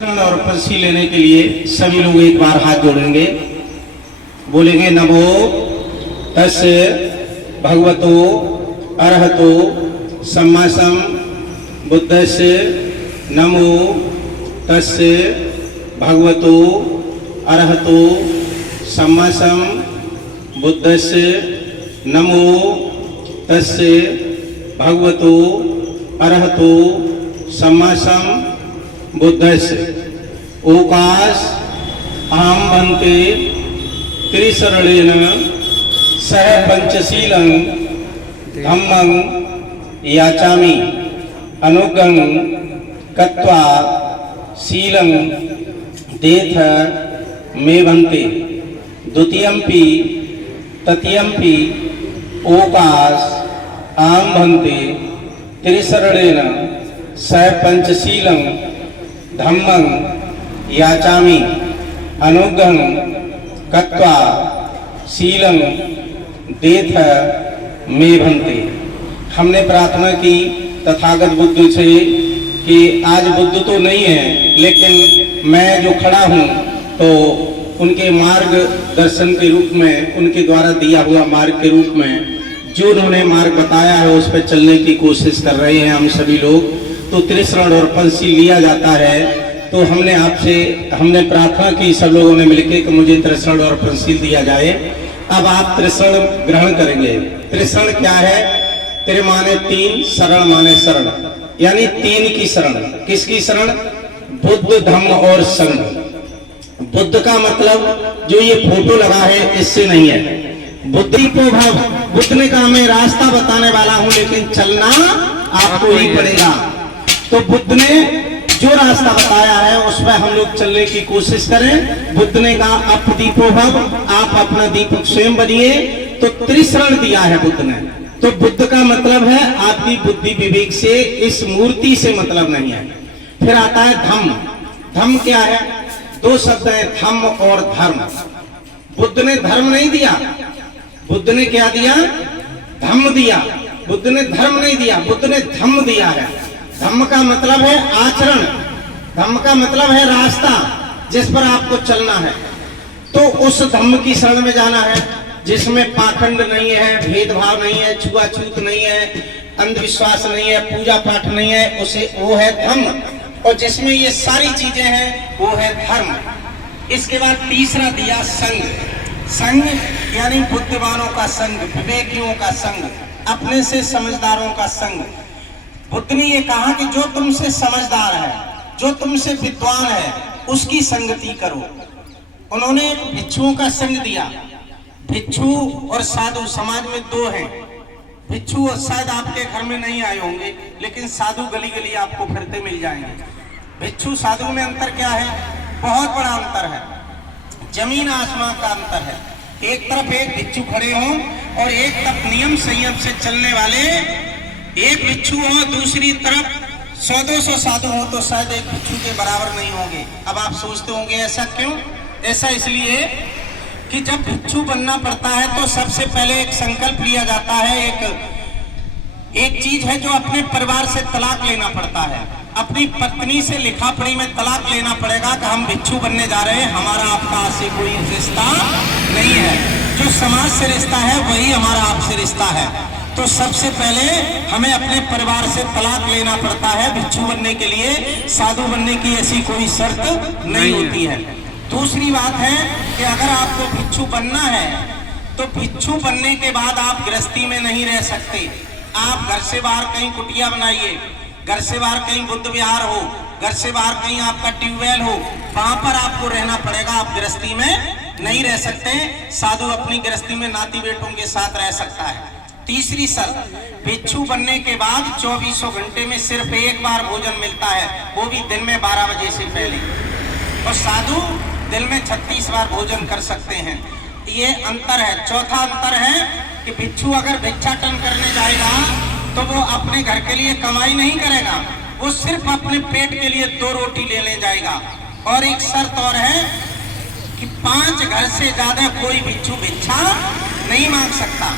और पर्ची लेने के लिए सभी लोग एक बार हाथ जोड़ेंगे, बोलेंगे नमो तस्य भगवतो अरहतो सम्मा बुद्धस्य। नमो तस्य भगवतो अरहतो सम्मा बुद्धस्य। नमो तस्य भगवतो अरहतो सम्मा बुद्धस्य। ओकाश आम बनते त्रिशरणेन सह पंचशीलं धम्मं याचामि अनुगं कत्वा शीलं देथ मे भन्ते। द्वितीयंपि तृतीयंपि ओकाश आम भन्ते त्रिशरणेन सह पंचशीलं धम्मं याचामि अनुगं कत्वा शीलं देथ मे भन्ते। हमने प्रार्थना की तथागत बुद्ध से कि आज बुद्ध तो नहीं है, लेकिन मैं जो खड़ा हूँ तो उनके मार्ग दर्शन के रूप में, उनके द्वारा दिया हुआ मार्ग के रूप में जो उन्होंने मार्ग बताया है उस पर चलने की कोशिश कर रहे हैं हम सभी लोग। तो त्रिशरण और पंचशील लिया जाता है, तो हमने प्रार्थना की सब लोगों ने मिलकर कि मुझे त्रिशरण और पंचशील दिया जाए। अब आप त्रिशरण ग्रहण करेंगे। त्रिशरण क्या है? त्रि माने तीन, शरण माने शरण, यानी तीन की शरण। किसकी शरण? बुद्ध धम्म और संघ। बुद्ध का मतलब जो ये फोटो लगा है इससे नहीं है। बुद्धि को भाव, बुद्ध ने कहा मैं रास्ता बताने वाला हूं लेकिन चलना आपको ही पड़ेगा। तो बुद्ध ने जो रास्ता बताया है उस पर हम लोग चलने की कोशिश करें। बुद्ध ने कहा अप दीपो भव, आप अपना दीपक स्वयं बनिए। तो त्रिशरण दिया है बुद्ध ने। तो बुद्ध का मतलब है आपकी बुद्धि विवेक से, इस मूर्ति से मतलब नहीं है। फिर आता है धम्म। धम्म क्या है? दो शब्द है, धम्म और धर्म। बुद्ध ने धर्म नहीं दिया, बुद्ध ने क्या दिया? धम्म दिया। बुद्ध ने धर्म नहीं दिया, बुद्ध ने धम्म दिया है। धम्म का मतलब है आचरण, धम्म का मतलब है रास्ता जिस पर आपको चलना है। तो उस धम्म की शरण में जाना है जिसमें पाखंड नहीं है, भेदभाव नहीं है, छुआछूत नहीं है, अंधविश्वास नहीं है, पूजा पाठ नहीं है, उसे वो है धम्म। और जिसमें ये सारी चीजें हैं वो है धर्म। इसके बाद तीसरा दिया संघ। संघ यानी बुद्धिमानों का संघ, विवेकियों का संघ, अपने से समझदारों का संघ। बुद्ध ने ये कहा कि जो तुमसे समझदार है, जो तुमसे विद्वान है, उसकी संगति करो। उन्होंने भिक्षुओं का संग दिया। भिक्षु और साधु समाज में दो हैं। भिक्षु और शायद आपके घर में नहीं आए होंगे, लेकिन साधु गली गली आपको फिरते मिल जाएंगे। भिक्षु साधु में अंतर क्या है? बहुत बड़ा अंतर है, जमीन आसमान का अंतर है। एक तरफ एक भिक्षु खड़े हों और एक तरफ नियम संयम से चलने वाले एक भिक्षु हो, दूसरी तरफ 100-200 साधु हो, तो शायद एक भिक्षु के बराबर नहीं होंगे। अब आप सोचते होंगे ऐसा क्यों? ऐसा इसलिए कि जब भिक्षु बनना पड़ता है तो सबसे पहले एक संकल्प लिया जाता है। एक चीज है जो अपने परिवार से तलाक लेना पड़ता है। अपनी पत्नी से लिखा पढ़ी में तलाक लेना पड़ेगा कि हम भिक्षु बनने जा रहे हैं, हमारा आपका से कोई रिश्ता नहीं है। जो समाज से रिश्ता है वही हमारा आपसे रिश्ता है। तो सबसे पहले हमें अपने परिवार से तलाक लेना पड़ता है भिक्षु बनने के लिए। साधु बनने की ऐसी कोई शर्त नहीं होती है। दूसरी बात है कि अगर आपको भिक्षु बनना है तो भिक्षु बनने के बाद आप गृहस्थी में नहीं रह सकते। आप घर से बाहर कहीं कुटिया बनाइए, घर से बाहर कहीं बुद्ध विहार हो, घर से बाहर कहीं आपका ट्यूबवेल हो, वहां पर आपको रहना पड़ेगा। आप गृहस्थी में नहीं रह सकते। साधु अपनी गृहस्थी में नाती बेटों के साथ रह सकता है। तीसरी शर्त, भिक्षु बनने के बाद 24 घंटे में सिर्फ एक बार भोजन मिलता है, वो भी दिन में 12 बजे से पहले। और साधु दिन में 36 बार भोजन कर सकते हैं। ये अंतर है। चौथा अंतर है कि भिक्षु अगर भिक्षाटन करने जाएगा तो वो अपने घर के लिए कमाई नहीं करेगा, वो सिर्फ अपने पेट के लिए 2 रोटी लेने जाएगा। और एक शर्त और है कि 5 घर से ज्यादा कोई भिक्षु भिक्षा नहीं मांग सकता।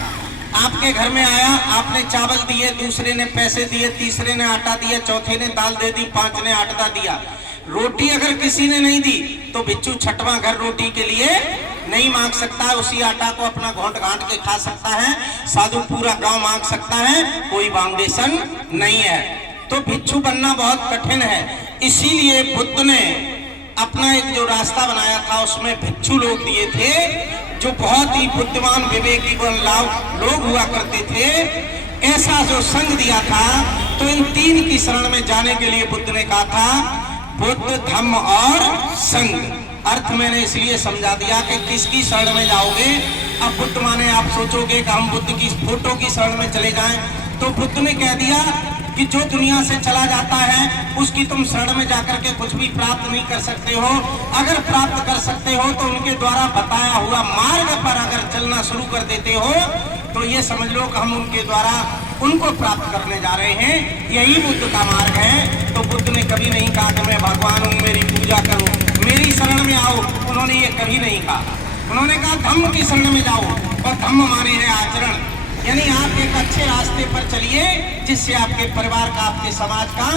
आपके घर में आया, आपने चावल दिए, दूसरे ने पैसे दिए, तीसरे ने आटा दिया, चौथे ने दाल दे दी, 5 ने आटा दिया। रोटी अगर किसी ने नहीं दी तो भिक्षु छठवां घर रोटी के लिए नहीं मांग सकता है। उसी आटा को अपना घोंट घाट के खा सकता है। साधु पूरा गांव मांग सकता है, कोई बाउंडेशन नहीं है। तो भिक्षु बनना बहुत कठिन है। इसीलिए बुद्ध ने अपना एक जो रास्ता बनाया था उसमें भिक्षु लोग दिए थे, जो बहुत ही बुद्धिमान विवेकी लोग हुआ करते थे। ऐसा जो संघ दिया था, तो इन तीन की शरण में जाने के लिए बुद्ध ने कहा था बुद्ध, धम्म और संघ। अर्थ मैंने इसलिए समझा दिया कि किसकी शरण में जाओगे। अब बुद्ध माने आप सोचोगे कि हम बुद्ध की फोटो की शरण में चले जाएं, तो बुद्ध ने कह दिया कि जो दुनिया से चला जाता है उसकी तुम शरण में जाकर के कुछ भी प्राप्त नहीं कर सकते हो। अगर प्राप्त कर सकते हो तो उनके द्वारा बताया हुआ मार्ग पर अगर चलना शुरू कर देते हो तो ये समझ लो कि हम उनके द्वारा उनको प्राप्त करने जा रहे हैं। यही बुद्ध का मार्ग है। तो बुद्ध ने कभी नहीं कहा कि मैं भगवान हूँ, मेरी पूजा करो, मेरी शरण में आओ। उन्होंने ये कभी नहीं कहा। उन्होंने कहा धम्म की शरण में जाओ, और धम्म माने है आचरण, यानी आप एक अच्छे रास्ते पर चलिए जिससे आपके परिवार का, आपके समाज का,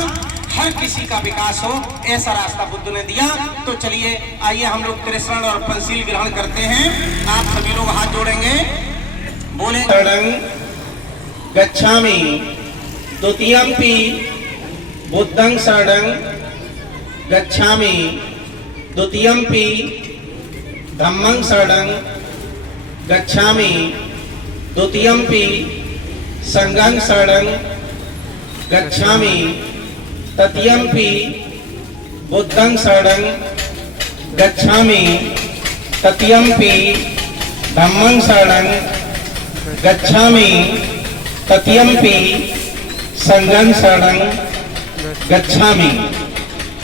हर किसी का विकास हो। ऐसा रास्ता बुद्ध ने दिया। तो चलिए आइए हम लोग कृष्ण और पंचशील ग्रहण करते हैं। आप सभी लोग हाथ जोड़ेंगे, बोले शरणं गच्छामि द्वितीयंपि बुद्धं शरणं गच्छामि द्वितीयंपि धम्मं शरणं गच्छामि द्वितीयंपि संघं शरणं गच्छामि तृतीयंपि बुद्धं शरणं गच्छामि तृतीयंपि धम्मं शरणं गच्छामि तृतीयंपि संघं शरणं गच्छामि।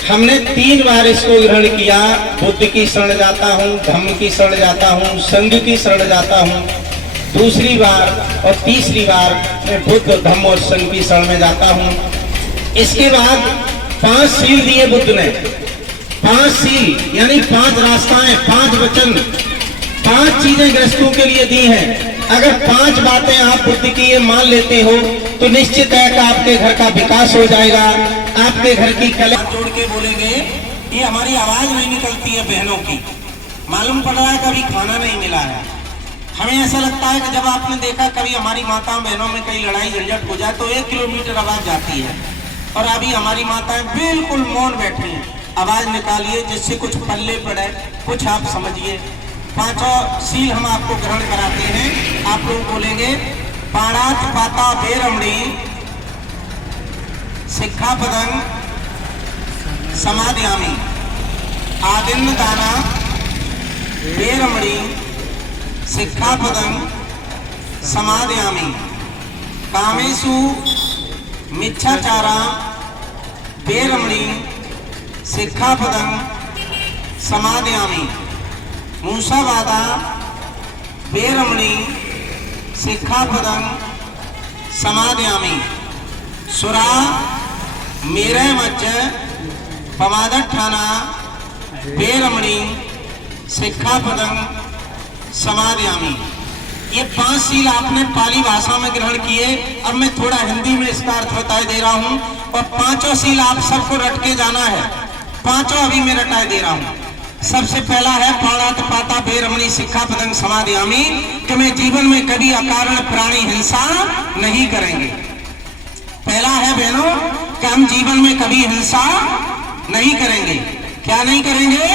हमने 3 बार इसको ग्रहण किया। बुद्ध की शरण जाता हूँ, धम्म की शरण जाता हूँ, संघ की शरण जाता हूँ। दूसरी बार और तीसरी बार मैं बुद्ध, धम्म और संघ की शरण में जाता हूँ। इसके बाद 5 सील दिए बुद्ध ने। 5 सील यानी 5 रास्ताएं, 5 वचन, 5 चीजें गृहस्थों के लिए दी हैं। अगर 5 बातें आप बुद्ध की ये मान लेते हो तो निश्चित है कि आपके घर का विकास हो जाएगा, आपके घर की कला। जोड़ के बोलेंगे, ये हमारी आवाज नहीं निकलती है बहनों की। मालूम पड़ रहा है कभी खाना नहीं मिला है। हमें ऐसा लगता है कि जब आपने देखा कभी हमारी माताओं बहनों में कई लड़ाई झंझट हो जाए तो 1 किलोमीटर आवाज जाती है, और अभी हमारी माताएं बिल्कुल मौन बैठी हैं। आवाज निकालिए जिससे कुछ पल्ले पड़े, कुछ आप समझिए। 5 सील हम आपको ग्रहण कराते हैं। आप लोग बोलेंगे पाणात पाता बेरमणी सिक्खापदं समादयामि आदिन्न दाना बेरमणी सिक्खापदं समादयामि कामेषु मिच्छाचारा बेरमणी सिक्खापदं समादयामि मूसावादा बेरमणी सिक्खापदं समादयामि सुरा मेरे मज्ज पमादठाना बेरमणी सिक्खापदं समादयामि। ये 5 सील आपने पाली भाषा में ग्रहण किए। अब मैं थोड़ा हिंदी में इसका अर्थ बताए दे रहा हूँ, और 5 सील आप सबको रट के जाना है। 5 अभी मैं रटाए दे रहा हूँ। सबसे पहला है पाणात पाता बेरमणी सिक्खापदं समादयामि, कि मैं जीवन में कभी अकारण प्राणी हिंसा नहीं करेंगे। पहला है बहनों कि हम जीवन में कभी हिंसा नहीं करेंगे। क्या नहीं करेंगे?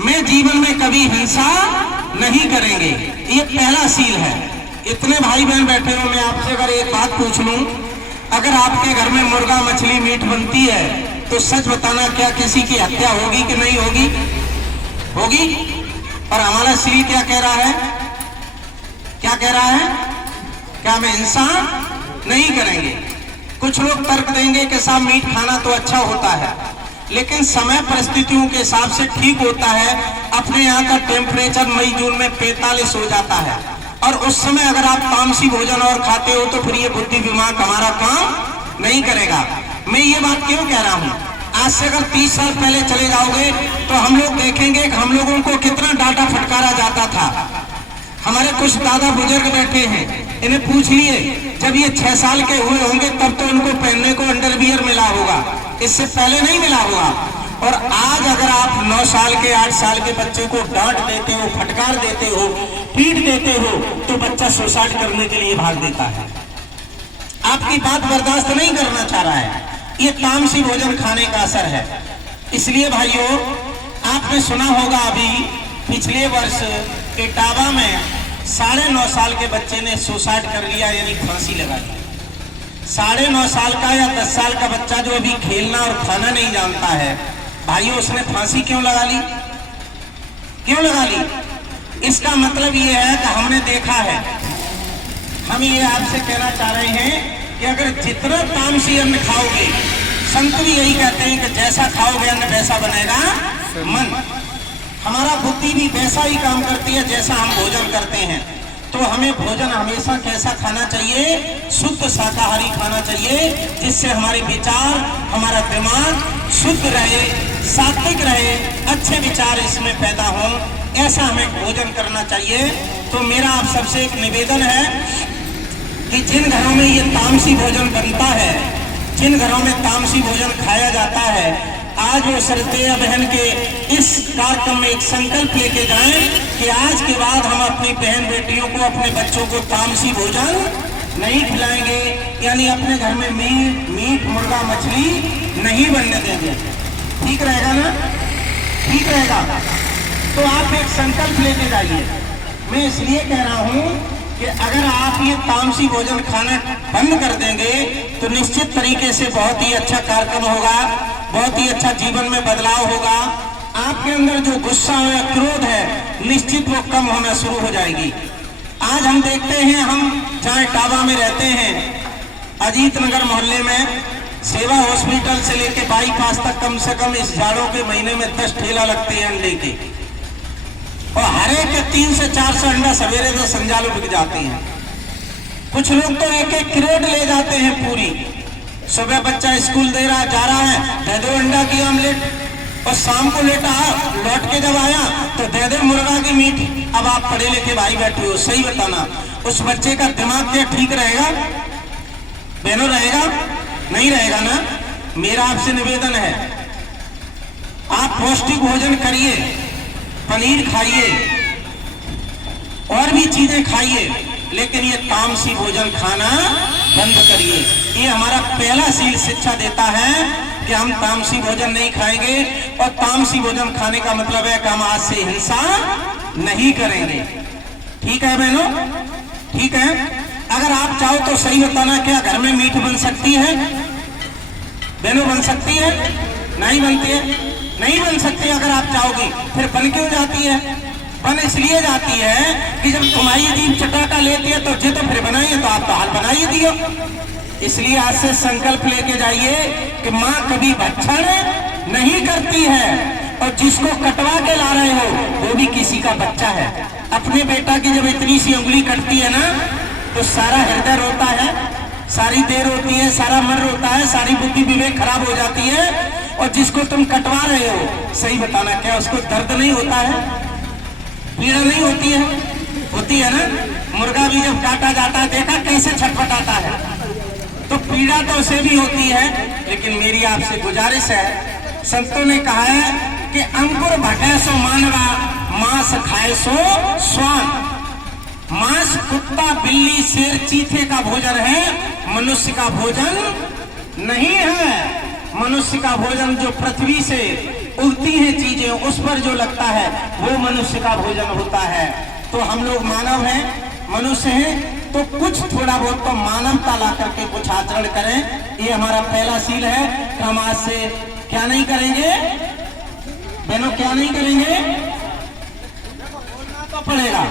मैं जीवन में कभी हिंसा नहीं करेंगे। ये पहला सील है। इतने भाई बहन बैठे हो, मैं आपसे अगर एक बात पूछ लूं, अगर आपके घर में मुर्गा मछली मीट बनती है तो सच बताना, क्या किसी की हत्या होगी कि नहीं होगी? होगी। और हमारा सील क्या कह रहा है? क्या कह रहा है? क्या हम हिंसा नहीं करेंगे? कुछ लोग तर्क देंगे कि साहब मीट खाना तो अच्छा होता है, लेकिन समय परिस्थितियों के हिसाब से ठीक होता है। अपने यहाँ का टेम्परेचर मई जून में 45 हो जाता है, और उस समय अगर आप तामसी भोजन और खाते हो तो फिर ये बुद्धि दिमाग हमारा काम नहीं करेगा। मैं ये बात क्यों कह रहा हूँ? आज से अगर 30 साल पहले चले जाओगे तो हम लोग देखेंगे कि हम लोगों को कितना डांटा फटकारा जाता था। हमारे कुछ दादा बुजुर्ग बैठे हैं, इन्हें पूछ लिए जब ये 6 साल के हुए होंगे तब तो उनको पहनने को अंडरवियर मिला होगा, इससे पहले नहीं मिला होगा। और आज अगर आप 9 साल के 8 साल के बच्चे को डांट देते हो, फटकार देते हो, पीट देते हो, तो बच्चा सुसाइड करने के लिए भाग देता है। आपकी बात बर्दाश्त नहीं करना चाह रहा है। ये तामसी भोजन खाने का असर है। इसलिए भाइयों, आपने सुना होगा अभी पिछले वर्ष इटावा में 9.5 साल के बच्चे ने सुसाइड कर लिया, यानी फांसी लगा ली। 9.5 साल का या 10 साल का बच्चा जो अभी खेलना और खाना नहीं जानता है, भाइयों उसने फांसी क्यों लगा ली? क्यों लगा ली? इसका मतलब ये है कि हमने देखा है, हम ये आपसे कहना चाह रहे हैं कि अगर जितना तामसी अन्न खाओगे, संत भी यही कहते हैं कि जैसा खाओगे अन्न वैसा बनेगा मन। हमारा बुद्धि भी वैसा ही काम करती है जैसा हम भोजन करते हैं। तो हमें भोजन हमेशा कैसा खाना चाहिए? शुद्ध शाकाहारी खाना चाहिए, जिससे हमारे विचार, हमारा दिमाग शुद्ध रहे, सात्विक रहे, अच्छे विचार इसमें पैदा हों, ऐसा हमें भोजन करना चाहिए। तो मेरा आप सबसे एक निवेदन है कि जिन घरों में ये तामसी भोजन बनता है, जिन घरों में तामसी भोजन खाया जाता है, आज वो श्रद्धेय बहन के इस कार्यक्रम में एक संकल्प लेके जाएं कि आज के बाद हम अपनी बहन बेटियों को, अपने बच्चों को तामसी भोजन नहीं खिलाएंगे, यानी अपने घर में मीट मुर्गा मछली नहीं बनने देंगे। ठीक रहेगा ना? ठीक रहेगा। तो आप एक संकल्प लेके जाइए। मैं इसलिए कह रहा हूं कि अगर आप ये तामसी भोजन खाना बंद कर देंगे तो निश्चित तरीके से बहुत ही अच्छा कार्यक्रम होगा, बहुत ही अच्छा जीवन में बदलाव होगा। आपके अंदर जो गुस्सा या क्रोध है, निश्चित वो कम होना शुरू हो जाएगी। आज हम देखते हैं, हम जहाँ इटावा में रहते हैं, अजीत नगर मोहल्ले में सेवा हॉस्पिटल से लेके बाईपास तक कम से कम इस जाड़ों के महीने में 10 ठेला लगते हैं अंडे के, और हर एक के 300 से 400 अंडा सवेरे से संजालो बिक जाते हैं। कुछ लोग तो 1-1 किलोट ले जाते हैं पूरी। सुबह बच्चा स्कूल जा रहा है, दे दो अंडा की ऑमलेट, और शाम को लौट के जब आया तो दे दे मुर्गा की मीट। अब आप पढ़े लिखे भाई बैठे हो, सही बताना, उस बच्चे का दिमाग क्या ठीक रहेगा? बहनों रहेगा? नहीं रहेगा ना? मेरा आपसे निवेदन है, आप पौष्टिक भोजन करिए, पनीर खाइए, और भी चीजें खाइए, लेकिन ये तामसी भोजन खाना बंद करिए। ये हमारा पहला सील शिक्षा देता है कि हम तामसी भोजन नहीं खाएंगे, और तामसी भोजन खाने का मतलब है कि हम आज से हिंसा नहीं करेंगे। ठीक है बहनों? ठीक है। अगर आप चाहो तो सही बताना, क्या घर में मीट बन सकती है? बहनों बन सकती है? नहीं बनती है? नहीं बन सकती। अगर आप चाहोगे, फिर बन क्यों जाती है? बन इसलिए जाती है कि जब तुम्हारी जीभ चटाका लेती है तो जी तो फिर बनाइए, तो आप तो हाल बनाइए दियो। इसलिए आज से संकल्प लेके जाइए कि माँ कभी भक्षण नहीं करती है, और जिसको कटवा के ला रहे हो वो भी किसी का बच्चा है। अपने बेटा की जब इतनी सी उंगली कटती है ना, तो सारा हृदय रोता है, सारी देर होती है, सारा मन रोता है, सारी बुद्धि विवेक खराब हो जाती है। और जिसको तुम कटवा रहे हो, सही बताना, क्या उसको दर्द नहीं होता है? पीड़ा नहीं होती है? होती है ना? मुर्गा भी जब काटा जाता है, देखा कैसे छटपटाता है, तो पीड़ा तो उसे भी होती है। लेकिन मेरी आपसे गुजारिश है, संतों ने कहा है कि अंकुर भटे सो मानवा, मांस खाए सो स्वान। मांस कुत्ता, बिल्ली, शेर, चीथे का भोजन है, मनुष्य का भोजन नहीं है। मनुष्य का भोजन जो पृथ्वी से उगती है चीजें, उस पर जो लगता है वो मनुष्य का भोजन होता है। तो हम लोग मानव हैं, मनुष्य हैं, तो कुछ थोड़ा बहुत तो मानवता ला करके कुछ आचरण करें। ये हमारा पहला सील है कि हम आज से क्या नहीं करेंगे बहनों? क्या नहीं करेंगे? बोलना तो पड़ेगा,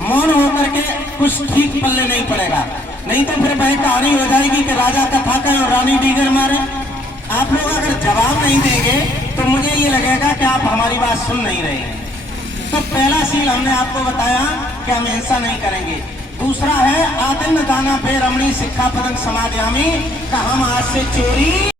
मौन होकर के कुछ ठीक पल्ले नहीं पड़ेगा, नहीं तो फिर वह कहानी हो जाएगी कि राजा कथा करें और रानी डीगर मारे। आप लोग अगर जवाब नहीं देंगे तो मुझे ये लगेगा कि आप हमारी बात सुन नहीं रहे हैं। तो पहला सील हमने आपको बताया कि हम हिंसा नहीं करेंगे। दूसरा है आदिन दाना पे रमणी शिक्षा पदक समाध्यामी, का हम आज से चोरी